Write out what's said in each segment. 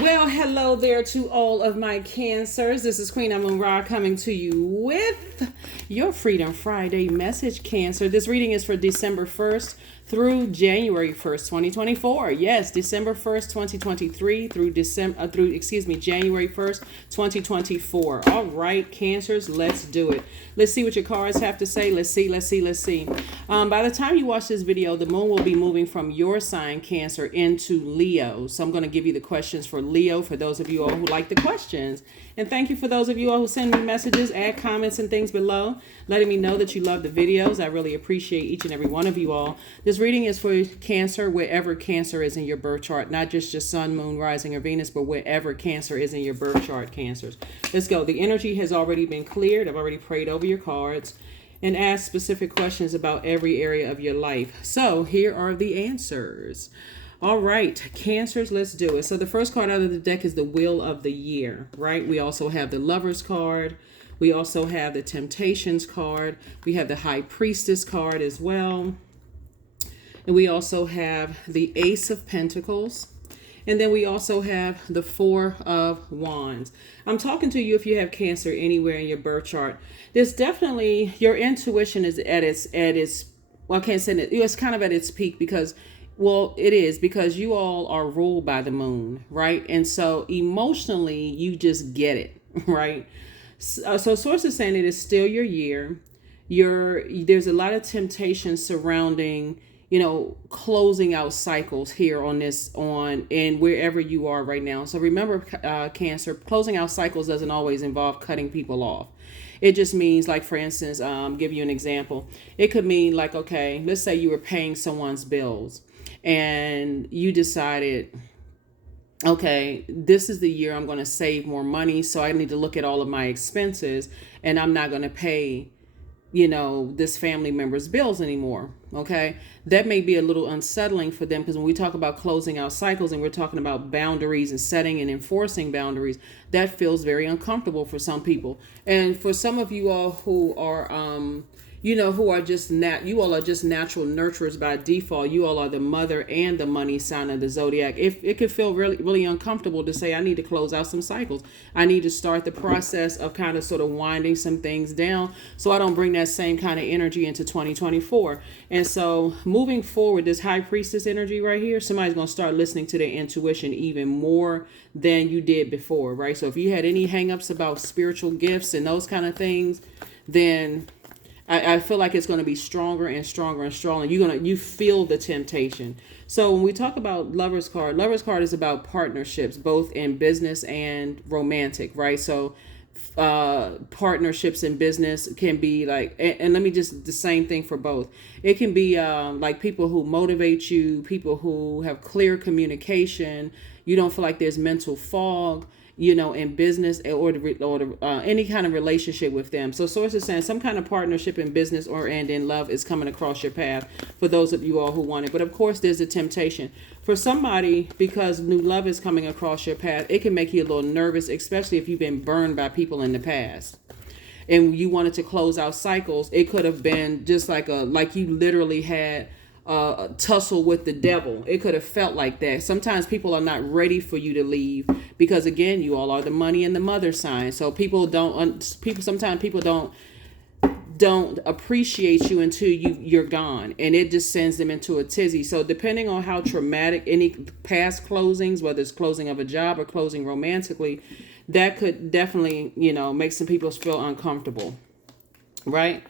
Well, hello there to all of my cancers. This is Queen Amun Ra coming to you with your Freedom Friday message, Cancer. This reading is for December 1st through January 1st, 2024. Yes, December 1st, 2023 through January 1st, 2024. All right, Cancers, let's do it. Let's see what your cards have to say. Let's see. By the time you watch this video, the moon will be moving from your sign, Cancer, into Leo. So I'm going to give you the questions for Leo for those of you all who like the questions. And thank you for those of you all who send me messages, add comments and things below, letting me know that you love the videos. I really appreciate each and every one of you all. This reading is for Cancer, wherever Cancer is in your birth chart, not just your sun, moon, rising, or Venus, but wherever Cancer is in your birth chart, Cancers. Let's go. The energy has already been cleared. I've already prayed over your cards and asked specific questions about every area of your life. So here are the answers. All right, Cancers, let's do it. So the first card out of the deck is the Wheel of the Year, right? We also have the Lovers card. We also have the Temptations card. We have the High Priestess card as well. And we also have the Ace of Pentacles. And then we also have the Four of Wands. I'm talking to you if you have Cancer anywhere in your birth chart. There's definitely, your intuition is at its well, I can't say that, it's kind of at its peak because, well, it is because you all are ruled by the moon, right? And so emotionally, you just get it, right? So source is saying it is still your year. There's a lot of temptation surrounding, closing out cycles here and wherever you are right now. So remember, Cancer, closing out cycles doesn't always involve cutting people off. It just means, like, for instance, give you an example. It could mean like, okay, let's say you were paying someone's bills and you decided, okay, this is the year I'm going to save more money. So I need to look at all of my expenses and I'm not going to pay this family member's bills anymore. Okay. That may be a little unsettling for them because when we talk about closing out cycles and we're talking about boundaries and setting and enforcing boundaries, that feels very uncomfortable for some people. And for some of you all who are, who are just you all are just natural nurturers by default. You all are the mother and the money sign of the Zodiac. If it could feel really, really uncomfortable to say, I need to close out some cycles. I need to start the process of kind of sort of winding some things down so I don't bring that same kind of energy into 2024. And so moving forward, this High Priestess energy right here, somebody's going to start listening to their intuition even more than you did before, right? So if you had any hangups about spiritual gifts and those kind of things, then I feel like it's going to be stronger and stronger and stronger. You feel the temptation. So when we talk about Lovers card is about partnerships, both in business and romantic, right? So partnerships in business can be like, and let me just, the same thing for both. It can be like people who motivate you, people who have clear communication. You don't feel like there's mental fog, in business or any kind of relationship with them. So source is saying some kind of partnership in business and in love is coming across your path for those of you all who want it. But of course, there's a temptation for somebody because new love is coming across your path. It can make you a little nervous, especially if you've been burned by people in the past and you wanted to close out cycles. It could have been just like you literally had tussle with the devil. It could have felt like that. Sometimes people are not ready for you to leave because, again, you all are the money and the mother sign. So sometimes people don't appreciate you until you're gone, and it just sends them into a tizzy. So depending on how traumatic any past closings, whether it's closing of a job or closing romantically, that could definitely make some people feel uncomfortable, right?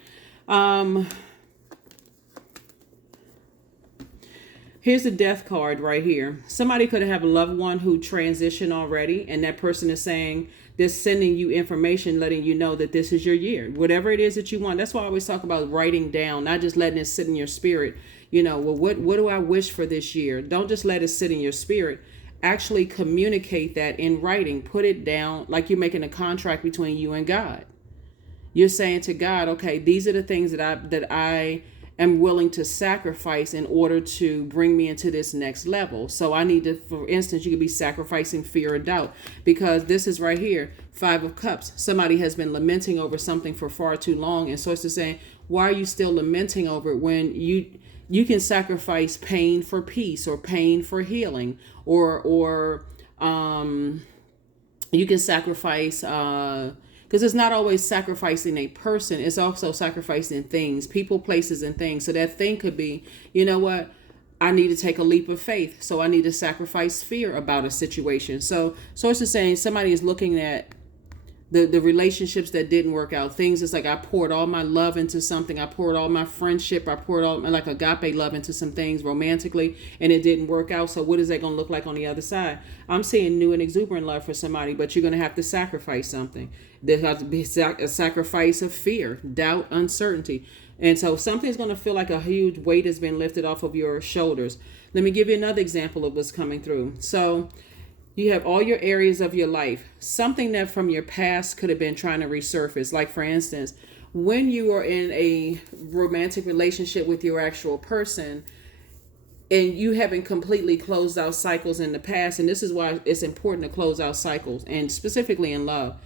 Here's the Death card right here. Somebody could have a loved one who transitioned already, and that person is saying they're sending you information, letting you know that this is your year. Whatever it is that you want. That's why I always talk about writing down, not just letting it sit in your spirit. What do I wish for this year? Don't just let it sit in your spirit. Actually communicate that in writing. Put it down like you're making a contract between you and God. You're saying to God, okay, these are the things that I am willing to sacrifice in order to bring me into this next level. So I need to, for instance, you could be sacrificing fear or doubt, because this is right here, 5 of Cups. Somebody has been lamenting over something for far too long. And so it's just saying, why are you still lamenting over it when you can sacrifice pain for peace or pain for healing or You can sacrifice, because it's not always sacrificing a person, it's also sacrificing things, people, places, and things. So that thing could be, you know what, I need to take a leap of faith, so I need to sacrifice fear about a situation. So source is saying somebody is looking at the relationships that didn't work out. Things it's like I poured all my love into something. I poured all my friendship. I poured all my like agape love into some things romantically, and it didn't work out. So what is that going to look like on the other side? I'm seeing new and exuberant love for somebody, but you're going to have to sacrifice something. There has to be a sacrifice of fear, doubt, uncertainty. And so something's going to feel like a huge weight has been lifted off of your shoulders. Let me give you another example of what's coming through. So you have all your areas of your life. Something that from your past could have been trying to resurface. Like, for instance, when you are in a romantic relationship with your actual person and you haven't completely closed out cycles in the past, and this is why it's important to close out cycles, and specifically in love.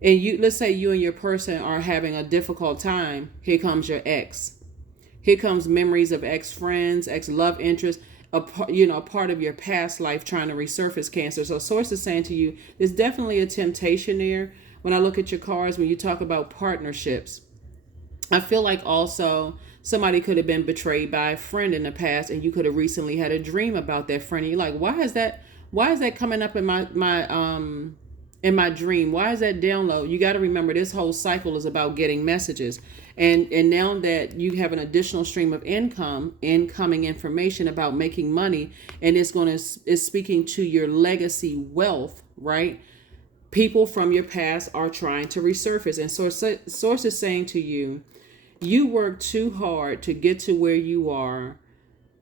And you, let's say you and your person are having a difficult time. Here comes your ex. Here comes memories of ex-friends, ex-love interests, a part of your past life trying to resurface, Cancer. So source is saying to you, there's definitely a temptation there. When I look at your cards, when you talk about partnerships, I feel like also somebody could have been betrayed by a friend in the past, and you could have recently had a dream about that friend. And you're like, why is that coming up in my dream? Why is that download? You got to remember, this whole cycle is about getting messages. And now that you have an additional stream of incoming information about making money, and it's speaking to your legacy wealth, right? People from your past are trying to resurface. And source is saying to you, you work too hard to get to where you are.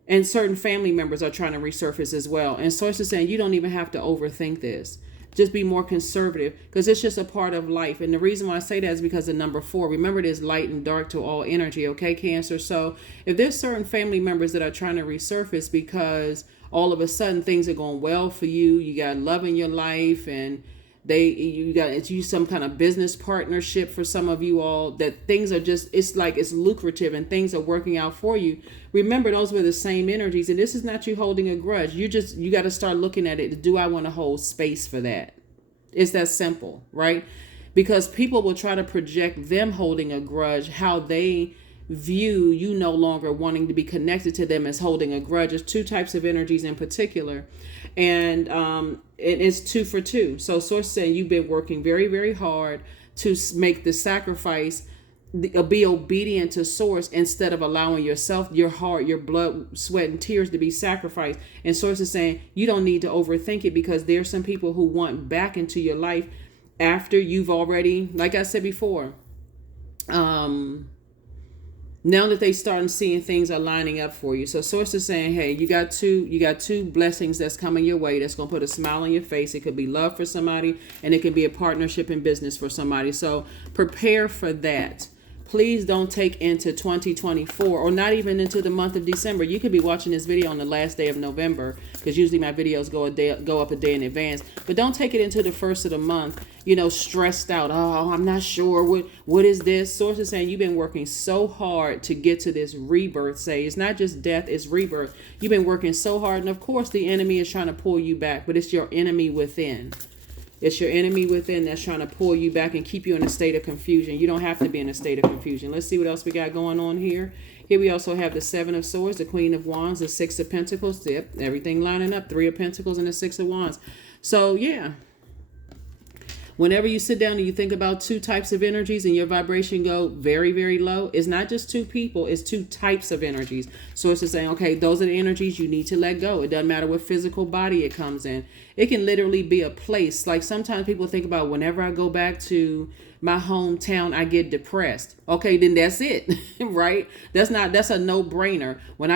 And certain family members are trying to resurface as well. And source is saying you don't even have to overthink this. Just be more conservative, because it's just a part of life. And the reason why I say that is because of number 4. Remember, there's light and dark to all energy, okay, Cancer? So if there's certain family members that are trying to resurface because all of a sudden things are going well for you, you got love in your life, and you some kind of business partnership for some of you all, that things are just, it's like it's lucrative and things are working out for you. Remember, those were the same energies, and this is not you holding a grudge. You got to start looking at it. Do I want to hold space for that? It's that simple, right? Because people will try to project them holding a grudge, how they view you no longer wanting to be connected to them as holding a grudge. There's 2 types of energies in particular, and it is 2 for 2. So source saying you've been working very, very hard to make the sacrifice, be obedient to source, instead of allowing yourself, your heart, your blood, sweat, and tears to be sacrificed. And source is saying you don't need to overthink it, because there's some people who want back into your life after you've already, like I said before, now that they start seeing things are lining up for you. So source is saying, hey, you got two blessings that's coming your way that's going to put a smile on your face. It could be love for somebody, and it can be a partnership in business for somebody. So prepare for that. Please don't take into 2024, or not even into the month of December. You could be watching this video on the last day of November, because usually my videos go up a day in advance. But don't take it into the first of the month, stressed out. Oh, I'm not sure. What is this? Source is saying you've been working so hard to get to this rebirth. Say it's not just death, it's rebirth. You've been working so hard. And of course, the enemy is trying to pull you back, but it's your enemy within. It's your enemy within that's trying to pull you back and keep you in a state of confusion. You don't have to be in a state of confusion. Let's see what else we got going on here. Here we also have the 7 of Swords, the Queen of Wands, the 6 of Pentacles. Yep, everything lining up. 3 of Pentacles and the 6 of Wands. So, yeah. Whenever you sit down and you think about 2 types of energies and your vibration go very, very low, it's not just 2 people, it's 2 types of energies. So it's just saying, okay, those are the energies you need to let go. It doesn't matter what physical body it comes in. It can literally be a place. Like sometimes people think about, whenever I go back to my hometown, I get depressed. Okay, then that's it, right? That's a no-brainer. When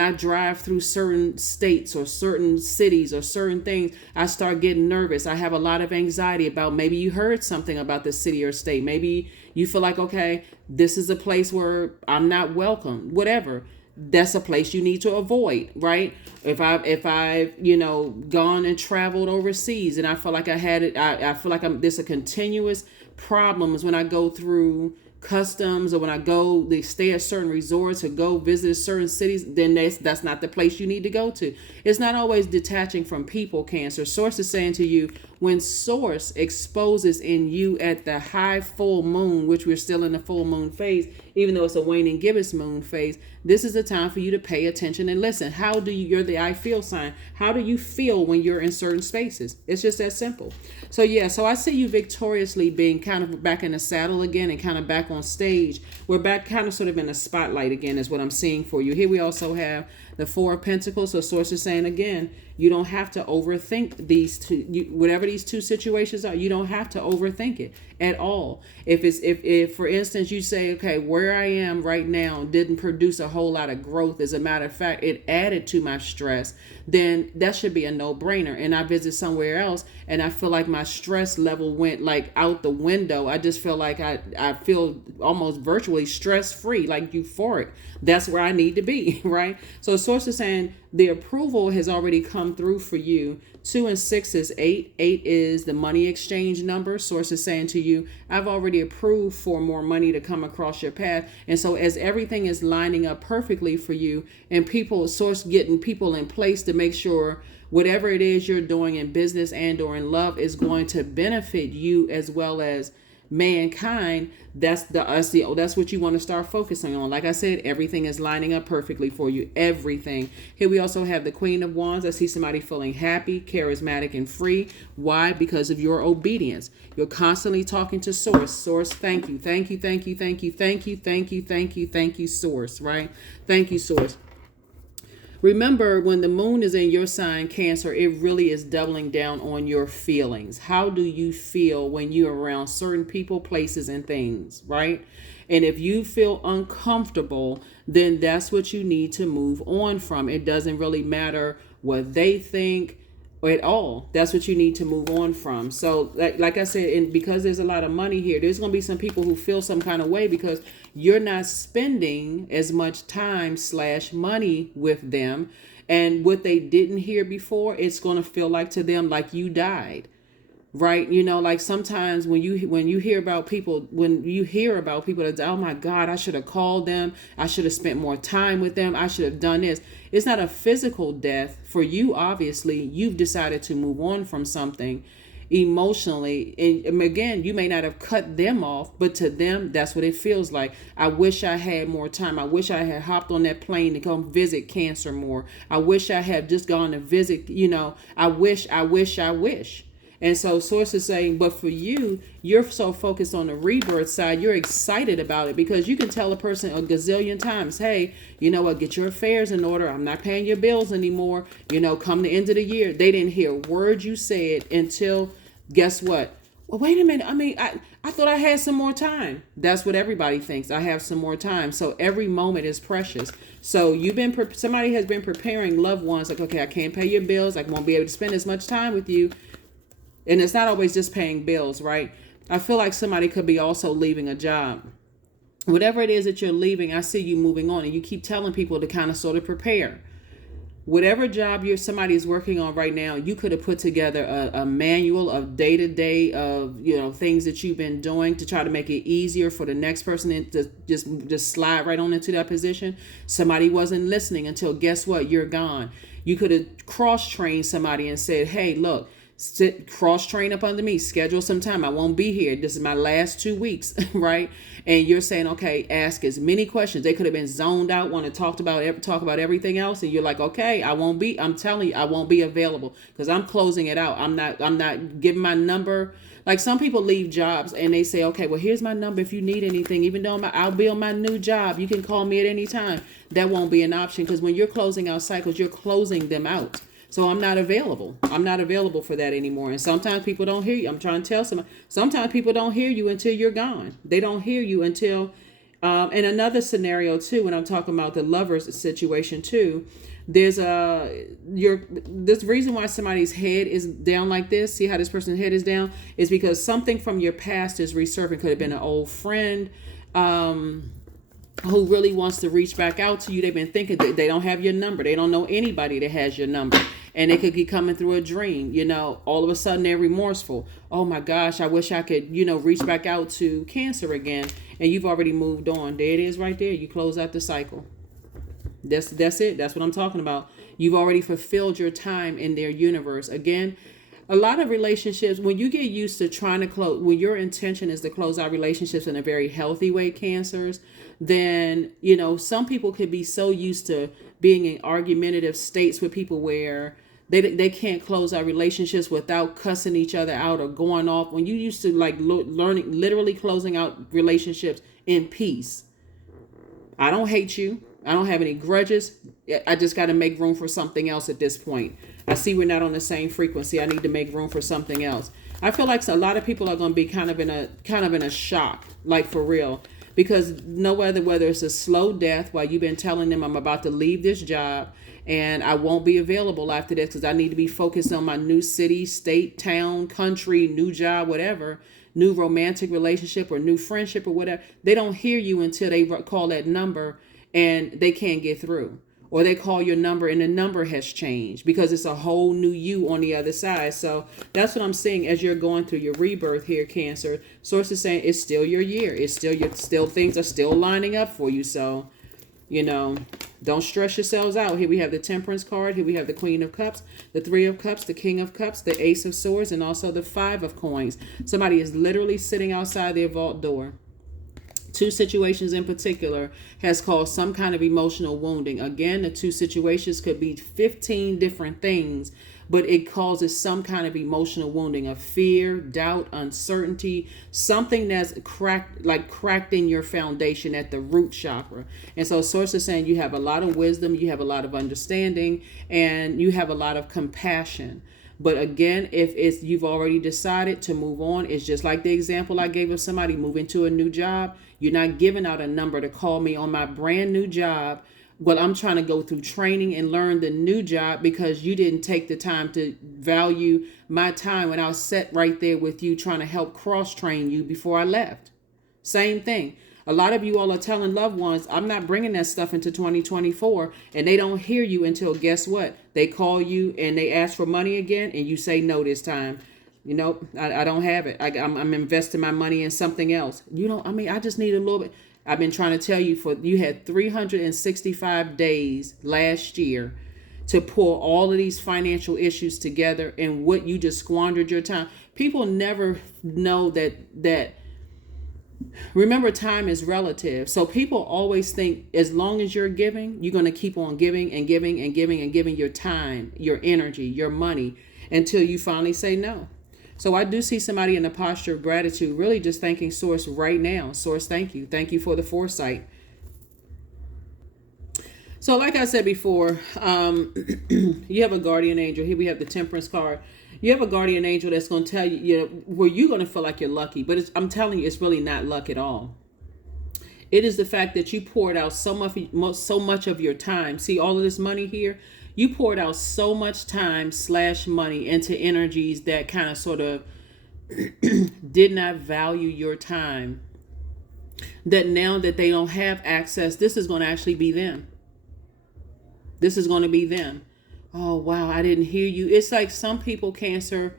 I drive through certain states or certain cities or certain things, I start getting nervous. I have a lot of anxiety about, maybe you heard something about the city or state. Maybe you feel like, okay, this is a place where I'm not welcome, whatever. That's a place you need to avoid, right? If I've gone and traveled overseas and I feel like I feel like there's a continuous problems when I go through customs, or when I go, they stay at certain resorts or go visit certain cities, then that's not the place you need to go to. It's not always detaching from people, Cancer. Source is saying to you, when Source exposes in you at the high full moon, which we're still in the full moon phase, even though it's a waning gibbous moon phase, this is a time for you to pay attention and listen. How do you, you're the I feel sign. How do you feel when you're in certain spaces? It's just that simple. So yeah, so I see you victoriously being kind of back in the saddle again and kind of back on stage. We're back kind of sort of in the spotlight again is what I'm seeing for you. Here we also have the Four of Pentacles. So Source is saying again, you don't have to overthink these two, whatever these two situations are. You don't have to overthink it at all. If for instance you say, okay, where I am right now didn't produce a whole lot of growth. As a matter of fact, it added to my stress. Then that should be a no-brainer. And I visit somewhere else, and I feel like my stress level went like out the window. I just feel like I feel almost virtually stress-free, like euphoric. That's where I need to be, right? So Source is saying the approval has already come through for you. 2 and 6 is 8. 8 is the money exchange number. Source is saying to you, I've already approved for more money to come across your path. And so as everything is lining up perfectly for you, and Source getting people in place to make sure whatever it is you're doing in business and or in love is going to benefit you as well as mankind, that's what you want to start focusing on. Like I said, everything is lining up perfectly for you. Everything. Here we also have the Queen of Wands. I see somebody feeling happy, charismatic, and free. Why? Because of your obedience. You're constantly talking to Source. Source, thank you, thank you, thank you, thank you, thank you, thank you, thank you, thank you, Source. Right? Thank you, Source. Remember, when the moon is in your sign, Cancer, it really is doubling down on your feelings. How do you feel when you're around certain people, places, and things, right? And if you feel uncomfortable, then that's what you need to move on from. It doesn't really matter what they think at all. That's what you need to move on from. So like I said, and because there's a lot of money here, there's going to be some people who feel some kind of way because you're not spending as much time / money with them. And what they didn't hear before, it's going to feel like to them like you died. Right? You know, like sometimes when you hear about people that, oh my God, I should have called them. I should have spent more time with them. I should have done this. It's not a physical death for you. Obviously, you've decided to move on from something emotionally. And again, you may not have cut them off, but to them, that's what it feels like. I wish I had more time. I wish I had hopped on that plane to come visit Cancer more. I wish I had just gone to visit, I wish. And so Source is saying, but for you, you're so focused on the rebirth side, you're excited about it because you can tell a person a gazillion times, hey, you know what, get your affairs in order. I'm not paying your bills anymore. Come the end of the year. They didn't hear a word you said until, guess what? Well, wait a minute. I thought I had some more time. That's what everybody thinks. I have some more time. So every moment is precious. So somebody has been preparing loved ones like, okay, I can't pay your bills. I won't be able to spend as much time with you. And it's not always just paying bills, right? I feel like somebody could be also leaving a job. Whatever it is that you're leaving, I see you moving on. And you keep telling people to kind of sort of prepare. Whatever job somebody is working on right now, you could have put together a manual of day-to-day of, things that you've been doing to try to make it easier for the next person to just slide right on into that position. Somebody wasn't listening until, guess what? You're gone. You could have cross-trained somebody and said, hey, look, cross-train up under me, schedule some time. I won't be here. This is my last 2 weeks, right? And you're saying, okay, ask as many questions. They could have been zoned out, want to talk about everything else. And you're like, okay, I'm telling you, I won't be available because I'm closing it out. I'm not giving my number. Like some people leave jobs and they say, okay, well, here's my number if you need anything. Even though I'll be on my new job, you can call me at any time. That won't be an option because when you're closing out cycles, you're closing them out. So I'm not available. I'm not available for that anymore. And sometimes people don't hear you. I'm trying to tell somebody. Sometimes people don't hear you until you're gone. They don't hear you until. And another scenario too, when I'm talking about the lovers situation too, there's this reason why somebody's head is down like this. See how this person's head is down is because something from your past is resurfacing. Could have been an old friend. Who really wants to reach back out to you. They've been thinking that they don't have your number. They don't know anybody that has your number. And it could be coming through a dream. All of a sudden they're remorseful. Oh my gosh, I wish I could, reach back out to Cancer again. And you've already moved on. There it is right there. You close out the cycle. That's it. That's what I'm talking about. You've already fulfilled your time in their universe. Again, a lot of relationships, when you get used to trying to close, when your intention is to close out relationships in a very healthy way, Cancers, then, some people could be so used to being in argumentative states with people where they can't close out relationships without cussing each other out or going off. When you used to learning, literally closing out relationships in peace. I don't hate you. I don't have any grudges. I just got to make room for something else at this point. I see we're not on the same frequency. I need to make room for something else. I feel like a lot of people are going to be kind of in a shock, like for real, because whether it's a slow death while you've been telling them I'm about to leave this job and I won't be available after this because I need to be focused on my new city, state, town, country, new job, whatever, new romantic relationship or new friendship or whatever. They don't hear you until they call that number and they can't get through. Or they call your number and the number has changed because it's a whole new you on the other side. So that's what I'm saying as you're going through your rebirth here, Cancer. Source is saying it's still your year. It's still things are still lining up for you. So, don't stress yourselves out. Here we have the Temperance card. Here we have the Queen of Cups, the Three of Cups, the King of Cups, the Ace of Swords, and also the Five of Coins. Somebody is literally sitting outside their vault door. Two situations in particular has caused some kind of emotional wounding. Again, the two situations could be 15 different things, but it causes some kind of emotional wounding of fear, doubt, uncertainty, something that's cracked in your foundation at the root chakra. And so Source is saying you have a lot of wisdom, you have a lot of understanding, and you have a lot of compassion. But again, if you've already decided to move on, it's just like the example I gave of somebody moving to a new job. You're not giving out a number to call me on my brand new job. Well, I'm trying to go through training and learn the new job because you didn't take the time to value my time when I was set right there with you trying to help cross-train you before I left. Same thing. A lot of you all are telling loved ones, I'm not bringing that stuff into 2024, and they don't hear you until, guess what? They call you and they ask for money again, and you say no this time. I don't have it. I'm investing my money in something else. I just need a little bit. I've been trying to tell you you had 365 days last year to pull all of these financial issues together, and what you just squandered your time. People never know that. Remember, time is relative. So people always think as long as you're giving, you're going to keep on giving and giving and giving and giving your time, your energy, your money until you finally say no. So I do see somebody in a posture of gratitude, really just thanking Source right now. Source, thank you. Thank you for the foresight. So like I said before, you have a guardian angel. Here we have the Temperance card. You have a guardian angel that's going to tell you, where you're going to feel like you're lucky. But I'm telling you, it's really not luck at all. It is the fact that you poured out so much of your time. See all of this money here? You poured out so much time / money into energies that kind of sort of did not value your time. That now that they don't have access, this is going to actually be them. This is going to be them. Oh, wow, I didn't hear you. It's like some people, Cancer,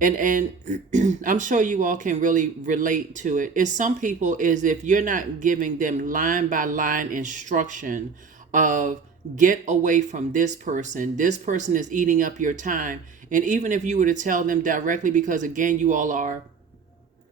and I'm sure you all can really relate to it. It's some people is if you're not giving them line by line instruction of get away from this person is eating up your time. And even if you were to tell them directly, because again, you all are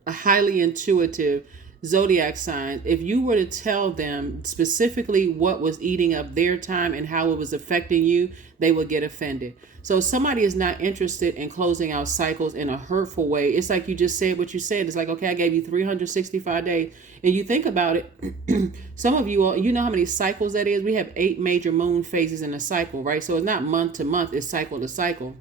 a highly intuitive Zodiac sign, if you were to tell them specifically what was eating up their time and how it was affecting you, they would get offended. So if somebody is not interested in closing out cycles in a hurtful way, it's like you just said what you said. It's like, okay, I gave you 365 days. And you think about it, some of you all, you know how many cycles that is? We have 8 major moon phases in a cycle, right? So it's not month to month, it's cycle to cycle.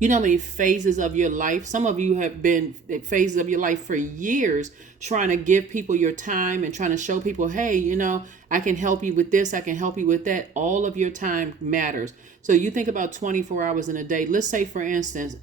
You know how many phases of your life? Some of you have been phases of your life for years trying to give people your time and trying to show people, hey, I can help you with this. I can help you with that. All of your time matters. So you think about 24 hours in a day. Let's say, for instance,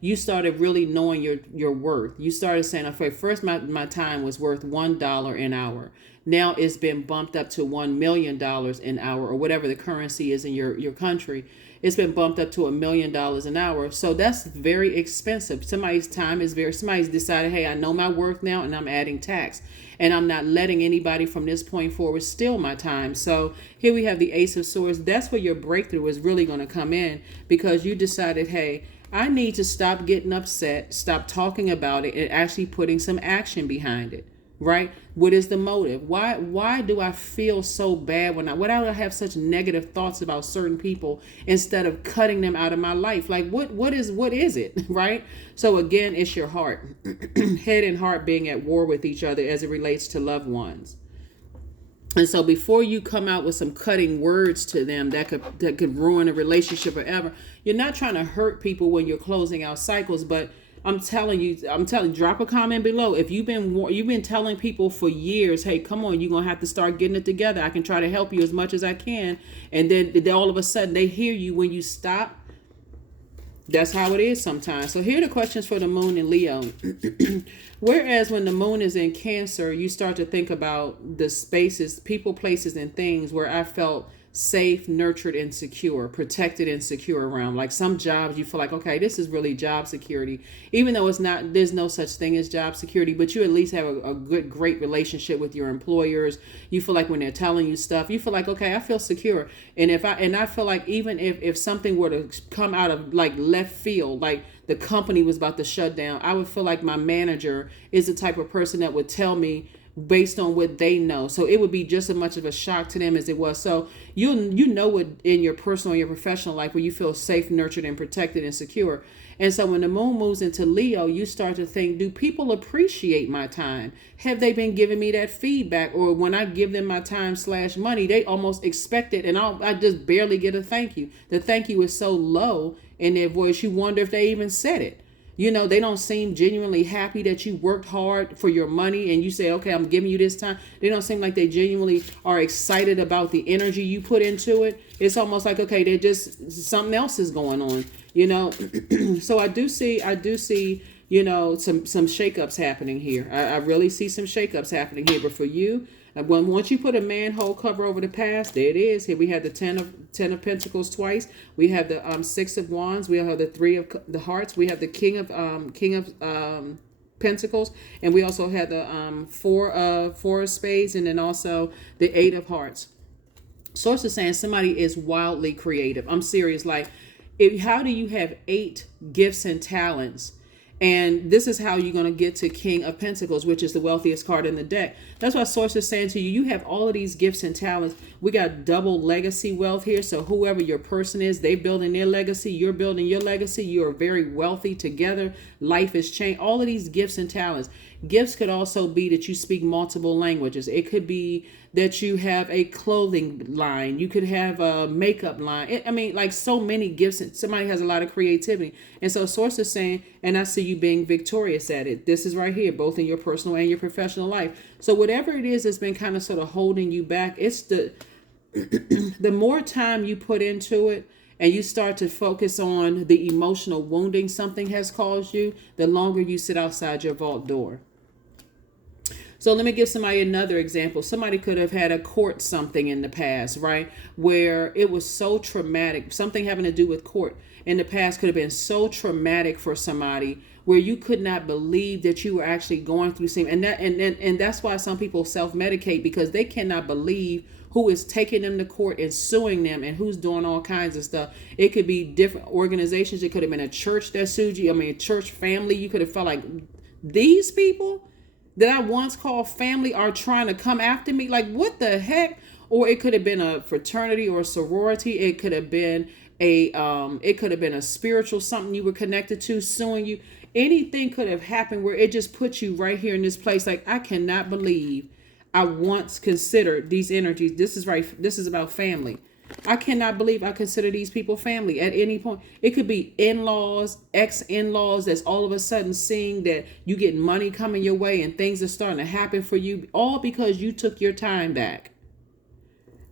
you started really knowing your worth. You started saying, okay, first my time was worth $1 an hour. now it's been bumped up to $1 million an hour, or whatever the currency is in your country. It's been bumped up to $1 million an hour. So that's very expensive. Somebody's decided, hey, I know my worth now, and I'm adding tax. And I'm not letting anybody from this point forward steal my time. So here we have the Ace of Swords. That's where your breakthrough is really going to come in, because you decided, hey, I need to stop getting upset, stop talking about it, and actually putting some action behind it. Right? What is the motive? Why do I feel so bad why do I have such negative thoughts about certain people instead of cutting them out of my life? Like what is it? Right? So again, it's your heart. Head and heart being at war with each other as it relates to loved ones. And so before you come out with some cutting words to them that could ruin a relationship forever, you're not trying to hurt people when you're closing out cycles, but I'm telling you, drop a comment below. If you've been telling people for years, hey, come on, you're going to have to start getting it together. I can try to help you as much as I can. And then all of a sudden they hear you when you stop. That's how it is sometimes. So here are the questions for the moon in Leo. Whereas when the moon is in Cancer, you start to think about the spaces, people, places, and things where I felt safe, nurtured, and secure, protected and secure around. Like some jobs you feel like, okay, this is really job security, even though there's no such thing as job security, but you at least have a great relationship with your employers. You feel like when they're telling you stuff, you feel like, okay, I feel secure. And I feel like even if something were to come out of like left field, like the company was about to shut down, I would feel like my manager is the type of person that would tell me based on what they know. So it would be just as much of a shock to them as it was. So you know what in your personal and your professional life where you feel safe, nurtured, and protected and secure. And so when the moon moves into Leo, you start to think, do people appreciate my time? Have they been giving me that feedback? Or when I give them my time / money, they almost expect it, and I just barely get a thank you. The thank you is so low in their voice, you wonder if they even said it. You know, they don't seem genuinely happy that you worked hard for your money and you say, okay, I'm giving you this time. They don't seem like they genuinely are excited about the energy you put into it. It's almost like, okay, they're just, something else is going on, you know. So I do see, you know, some shakeups happening here. I really see some shakeups happening here. But for you, once you put a manhole cover over the past, there it is. Here we have the 10 of Pentacles twice. We have the 6 of Wands. We have the 3 of the Hearts. We have the King of Pentacles, and we also have the 4 of Spades, and then also the 8 of Hearts. Source is saying somebody is wildly creative. I'm serious. Like, how do you have 8 gifts and talents? And this is how you're going to get to King of Pentacles, which is the wealthiest card in the deck. That's why Source is saying to you, you have all of these gifts and talents. We got double legacy wealth here. So whoever your person is, they're building their legacy. You're building your legacy. You're very wealthy together. Life is changed. All of these gifts and talents. Gifts could also be that you speak multiple languages. It could be that you have a clothing line. You could have a makeup line. I mean, like so many gifts. Somebody has a lot of creativity. And so Source is saying, and I see you being victorious at it. This is right here, both in your personal and your professional life. So whatever it is that's been kind of sort of holding you back, it's the more time you put into it, and you start to focus on the emotional wounding something has caused you, the longer you sit outside your vault door. So let me give somebody another example. Somebody could have had a court something in the past, right? Where it was so traumatic. Something having to do with court in the past could have been so traumatic for somebody where you could not believe that you were actually going through something. And that's why some people self-medicate, because they cannot believe who is taking them to court and suing them and who's doing all kinds of stuff. It could be different organizations. It could have been a church that sued you. I mean, a church family. You could have felt like these people that I once called family are trying to come after me. Like, what the heck? Or it could have been a fraternity or a sorority. It could have been a spiritual something you were connected to suing you. Anything could have happened where it just put you right here in this place. Like, I cannot believe I once considered these energies. This is right. This is about family. I cannot believe I consider these people family at any point. It could be in-laws, ex-in-laws that's all of a sudden seeing that you get money coming your way and things are starting to happen for you, all because you took your time back.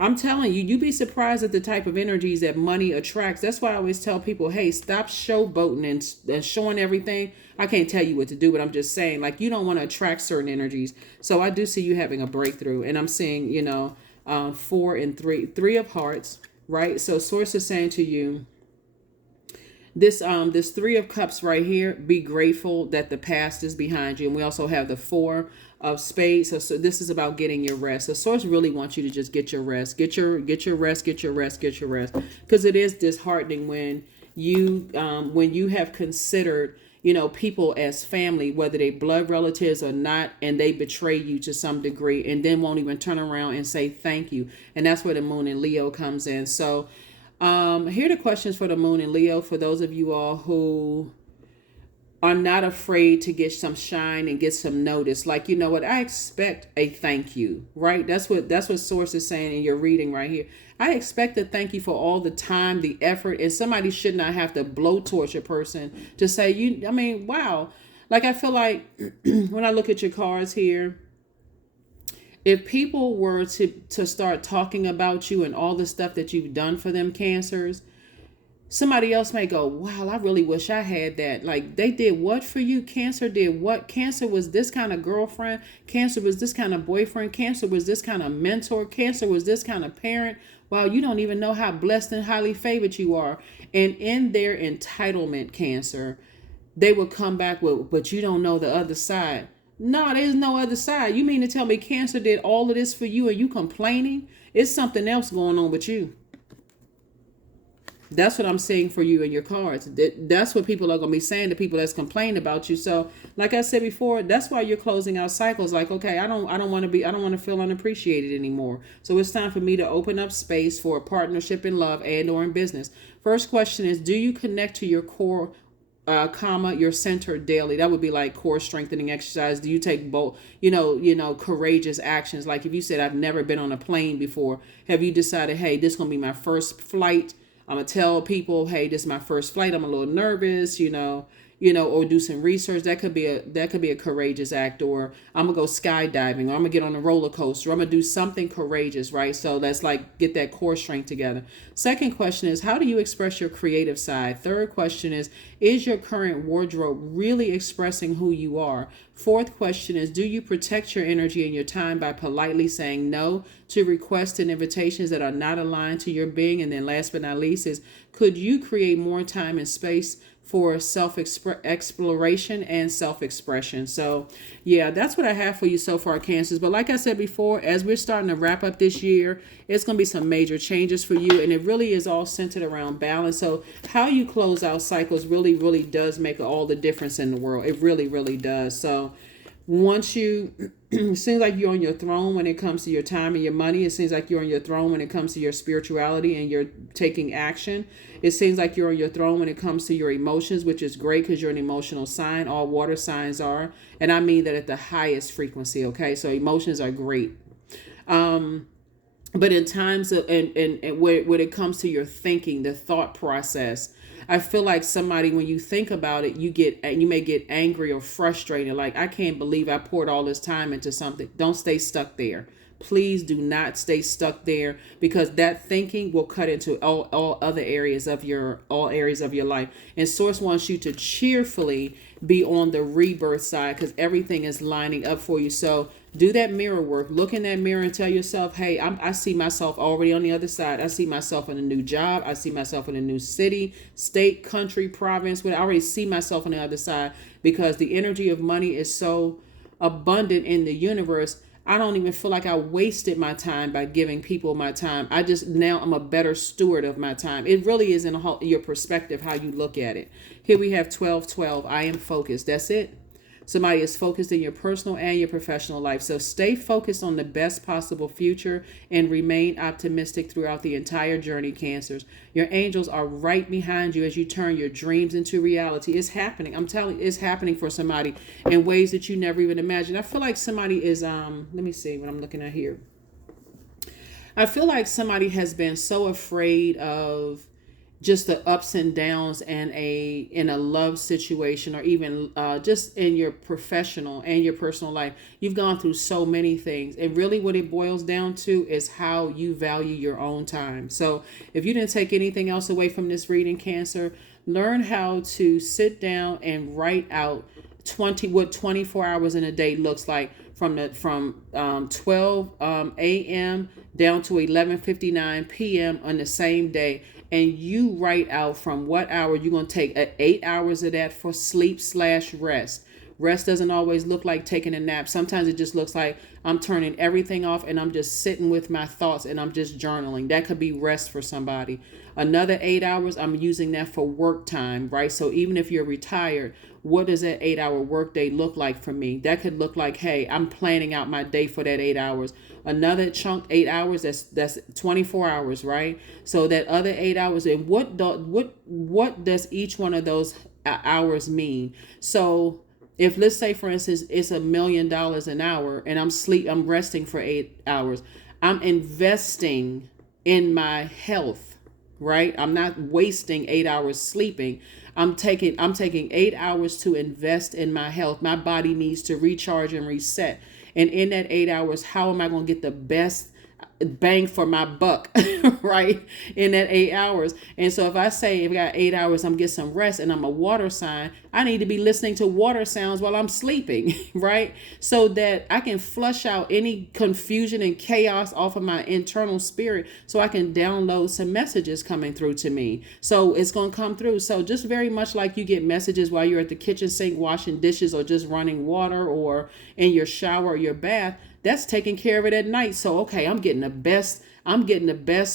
I'm telling you, you'd be surprised at the type of energies that money attracts. That's why I always tell people, hey, stop showboating and showing everything. I can't tell you what to do, but I'm just saying, like, you don't want to attract certain energies. So I do see you having a breakthrough. And I'm seeing, 4 and 3, 3 of hearts, right? So source is saying to you, this 3 of cups right here, be grateful that the past is behind you. And we also have the 4 of spades. So this is about getting your rest. The source really wants you to just get your rest. Get your rest, get your rest, get your rest. Because it is disheartening when you have considered, people as family, whether they blood relatives or not, and they betray you to some degree and then won't even turn around and say thank you. And that's where the moon in Leo comes in. So here are the questions for the moon in Leo, for those of you all who are not afraid to get some shine and get some notice. Like, you know what? I expect a thank you, right? That's what source is saying in your reading right here. I expect a thank you for all the time, the effort, and somebody should not have to blowtorch a person to say, wow. Like, I feel like when I look at your cards here, if people were to start talking about you and all the stuff that you've done for them, Cancers, somebody else may go, wow, I really wish I had that. Like, they did what for you? Cancer did what? Cancer was this kind of girlfriend. Cancer was this kind of boyfriend. Cancer was this kind of mentor. Cancer was this kind of parent. Wow, you don't even know how blessed and highly favored you are. And in their entitlement, Cancer, they will come back with, but you don't know the other side. No, there's no other side. You mean to tell me Cancer did all of this for you and you complaining? It's something else going on with you. That's what I'm saying for you in your cards. That's what people are going to be saying to people that's complaining about you. So, like I said before, that's why you're closing out cycles. Like, okay, I don't want to feel unappreciated anymore. So it's time for me to open up space for a partnership in love and or in business. First question is, do you connect to your core, your center daily? That would be like core strengthening exercise. Do you take both, courageous actions? Like if you said, I've never been on a plane before, have you decided, hey, this is going to be my first flight? I'm going to tell people, hey, this is my first flight. I'm a little nervous, or do some research. That could be a courageous act. Or I'm going to go skydiving, or I'm going to get on a roller coaster. Or I'm going to do something courageous, right? So let's get that core strength together. Second question is, how do you express your creative side? Third question is your current wardrobe really expressing who you are? Fourth question is, do you protect your energy and your time by politely saying no to requests and invitations that are not aligned to your being? And then last but not least is, could you create more time and space for self-exploration and self-expression? So yeah, that's what I have for you so far, Cancers. But like I said before, as we're starting to wrap up this year, it's going to be some major changes for you. And it really is all centered around balance. So how you close out cycles really, really does make all the difference in the world. It really, really does. So once you, it seems like you're on your throne when it comes to your time and your money. It seems like you're on your throne when it comes to your spirituality and you're taking action. It seems like you're on your throne when it comes to your emotions, which is great because you're an emotional sign. All water signs are. And I mean that at the highest frequency, okay? So emotions are great. But in times of, and when it comes to your thinking, the thought process, I feel like somebody, when you think about it, you may get angry or frustrated. Like, I can't believe I poured all this time into something. Don't stay stuck there. Please do not stay stuck there, because that thinking will cut into all areas of your life. And Source wants you to cheerfully be on the rebirth side, because everything is lining up for you. So do that mirror work. Look in that mirror and tell yourself, hey, I see myself already on the other side. I see myself in a new job. I see myself in a new city, state, country, province. I already see myself on the other side, because the energy of money is so abundant in the universe. I don't even feel like I wasted my time by giving people my time. Now I'm a better steward of my time. It really is in your perspective, how you look at it. Here we have 12:12. I am focused. That's it. Somebody is focused in your personal and your professional life. So stay focused on the best possible future and remain optimistic throughout the entire journey, Cancers. Your angels are right behind you as you turn your dreams into reality. It's happening. I'm telling you, it's happening for somebody in ways that you never even imagined. I feel like somebody is, let me see what I'm looking at here. I feel like somebody has been so afraid of just the ups and downs and in a love situation, or even just in your professional and your personal life. You've gone through so many things, and really what it boils down to is how you value your own time. So if you didn't take anything else away from this reading, Cancer, learn how to sit down and write out 24 hours in a day looks like, from 12 a.m. down to 11:59 p.m. on the same day. And you write out from what hour you're going to take 8 hours of that for sleep/rest. Rest doesn't always look like taking a nap. Sometimes it just looks like I'm turning everything off and I'm just sitting with my thoughts and I'm just journaling. That could be rest for somebody. Another 8 hours, I'm using that for work time, right? So even if you're retired, what does that 8 hour workday look like for me? That could look like, hey, I'm planning out my day for that 8 hours. Another chunk, 8 hours, that's 24 hours, right? So that other 8 hours, and what does each one of those hours mean? So if, let's say for instance, it's $1 million an hour and I'm resting for 8 hours, I'm investing in my health, right? I'm not wasting 8 hours sleeping. I'm taking 8 hours to invest in my health. My body needs to recharge and reset. And in that 8 hours, how am I going to get the best bang for my buck, right? In that 8 hours. And so if I got 8 hours, I'm get some rest, and I'm a water sign, I need to be listening to water sounds while I'm sleeping, right? So that I can flush out any confusion and chaos off of my internal spirit, so I can download some messages coming through to me. So it's going to come through. So just very much like you get messages while you're at the kitchen sink washing dishes, or just running water, or in your shower or your bath, that's taking care of it at night. So, okay, I'm getting the best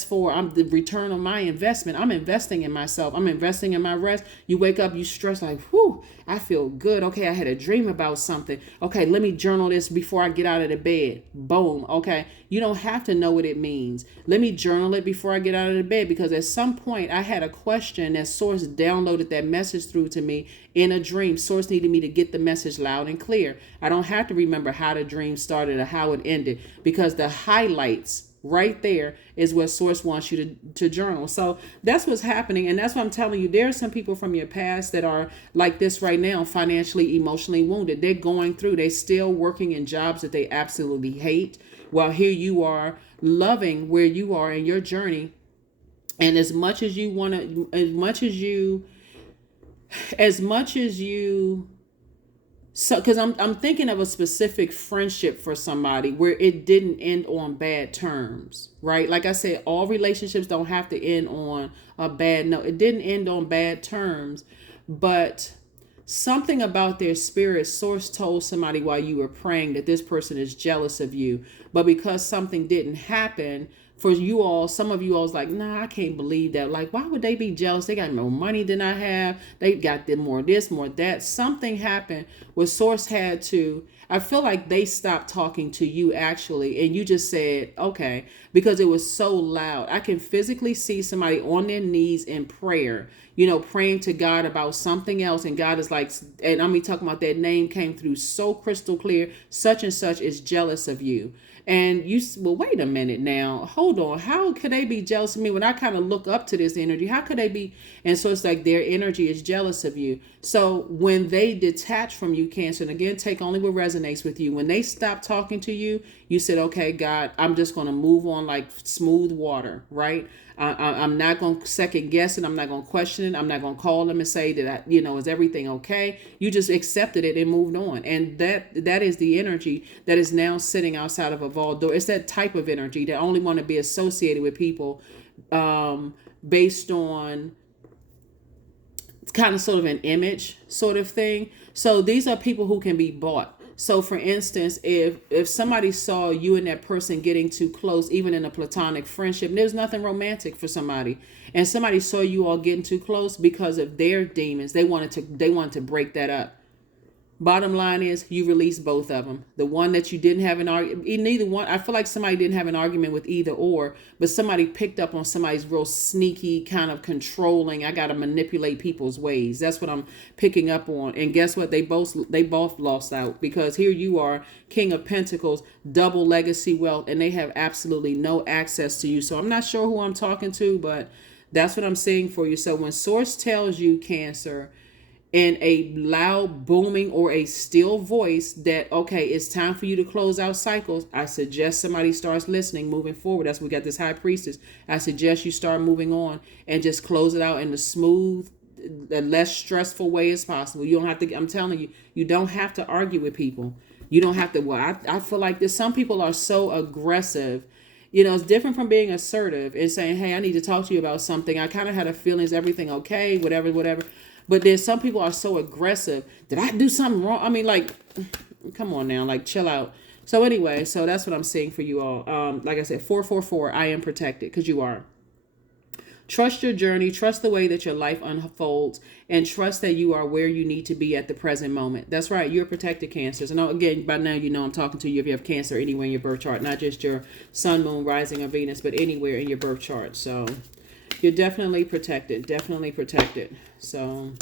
for the return on my investment. I'm investing in myself. I'm investing in my rest. You wake up, you stress like, whew, I feel good. Okay, I had a dream about something. Okay, let me journal this before I get out of the bed. Boom. Okay, you don't have to know what it means. Let me journal it before I get out of the bed, because at some point I had a question that Source downloaded that message through to me in a dream. Source needed me to get the message loud and clear. I don't have to remember how the dream started or how it ended, because the highlights right there is what Source wants you to journal. So that's what's happening. And that's what I'm telling you. There are some people from your past that are like this right now, financially, emotionally wounded. They're going through, they're still working in jobs that they absolutely hate, while here you are loving where you are in your journey. And as much as you want to, as much as you so, because I'm thinking of a specific friendship for somebody where it didn't end on bad terms, right? Like I said, all relationships don't have to end on a bad note. It didn't end on bad terms, but something about their spirit, Source told somebody while you were praying that this person is jealous of you. But because something didn't happen for you all, some of you all was like, nah, I can't believe that. Like, why would they be jealous? They got more money than I have. They got more this, more that. Something happened where Source had to, I feel like they stopped talking to you actually. And you just said, okay, because it was so loud. I can physically see somebody on their knees in prayer, praying to God about something else. And God is like, and I'm talking about that name came through so crystal clear, such and such is jealous of you. And you, well, wait a minute now, hold on. How could they be jealous of me when I kind of look up to this energy? How could they be? And so it's like their energy is jealous of you. So when they detach from you, Cancer, and again, take only what resonates with you. When they stop talking to you, you said, okay, God, I'm just going to move on like smooth water, right? I'm not going to second guess it. I'm not going to question it. I'm not going to call them and say that, is everything okay? You just accepted it and moved on. And that is the energy that is now sitting outside of a vault door. It's that type of energy that only want to be associated with people based on kind of sort of an image sort of thing. So these are people who can be bought. So for instance, if somebody saw you and that person getting too close, even in a platonic friendship, there's nothing romantic for somebody, and somebody saw you all getting too close because of their demons, they wanted to break that up. Bottom line is you release both of them. The one that you didn't have an argument, neither one. I feel like somebody didn't have an argument with either or, but somebody picked up on somebody's real sneaky kind of controlling. I got to manipulate people's ways. That's what I'm picking up on. And guess what? They both lost out, because here you are, King of Pentacles, double legacy wealth, and they have absolutely no access to you. So I'm not sure who I'm talking to, but That's what I'm seeing for you. So when Source tells you, Cancer, in a loud, booming, or a still voice that, okay, it's time for you to close out cycles, I suggest somebody starts listening, moving forward. That's what we got this High Priestess. I suggest you start moving on and just close it out in the smooth, the less stressful way as possible. You don't have to, I'm telling you, you don't have to argue with people. You don't have to, well, I feel like this. Some people are so aggressive. It's different from being assertive and saying, hey, I need to talk to you about something. I kind of had a feeling, is everything okay? Whatever. But there's some people are so aggressive. Did I do something wrong? I mean, like, come on now, like, chill out. So anyway, so that's what I'm seeing for you all. Like I said, 444, I am protected, because you are. Trust your journey, trust the way that your life unfolds, and trust that you are where you need to be at the present moment. That's right, you're protected, Cancers. And again, by now you know I'm talking to you if you have Cancer anywhere in your birth chart, not just your sun, moon, rising, or Venus, but anywhere in your birth chart. So you're definitely protected, definitely protected. So,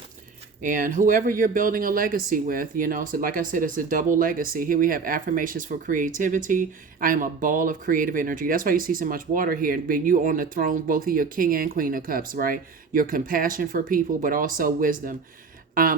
and whoever you're building a legacy with, so like I said, it's a double legacy. Here we have affirmations for creativity. I am a ball of creative energy. That's why you see so much water here. But you on the throne, both of your King and Queen of Cups, right? Your compassion for people, but also wisdom.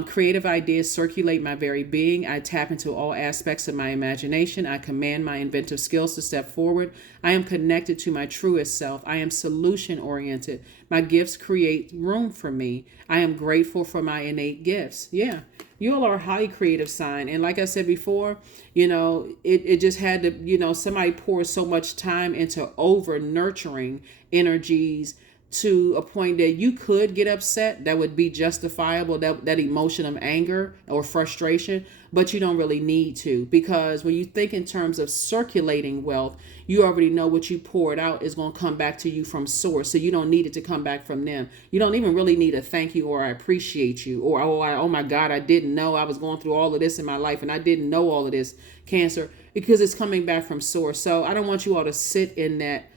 Creative ideas circulate my very being. I tap into all aspects of my imagination. I command my inventive skills to step forward. I am connected to my truest self. I am solution oriented. My gifts create room for me. I am grateful for my innate gifts. Yeah, you all are a highly creative sign. And like I said before, it just had to, somebody pours so much time into over nurturing energies to a point that you could get upset. That would be justifiable, that emotion of anger or frustration, but you don't really need to, because when you think in terms of circulating wealth, you already know what you poured out is going to come back to you from source. So you don't need it to come back from them. You don't even really need a thank you or I appreciate you or oh my God, I didn't know I was going through all of this in my life and I didn't know all of this, Cancer, because it's coming back from source. So I don't want you all to sit in that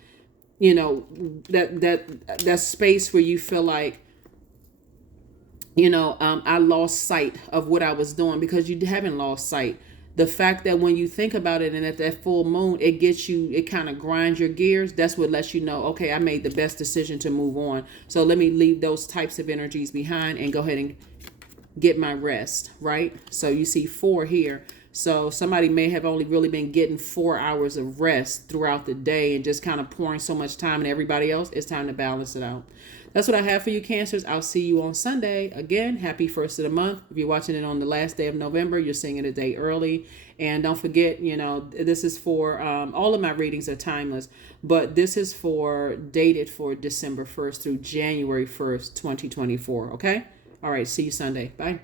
that space where you feel like, I lost sight of what I was doing, because you haven't lost sight. The fact that when you think about it and at that full moon, it kind of grinds your gears. That's what lets you know, okay, I made the best decision to move on. So let me leave those types of energies behind and go ahead and get my rest, right? So you see 4 here. So somebody may have only really been getting 4 hours of rest throughout the day and just kind of pouring so much time into everybody else. It's time to balance it out. That's what I have for you, Cancers. I'll see you on Sunday. Again, happy first of the month. If you're watching it on the last day of November, you're seeing it a day early. And don't forget, this is for, all of my readings are timeless, but this is dated for December 1st through January 1st, 2024. Okay? All right. See you Sunday. Bye.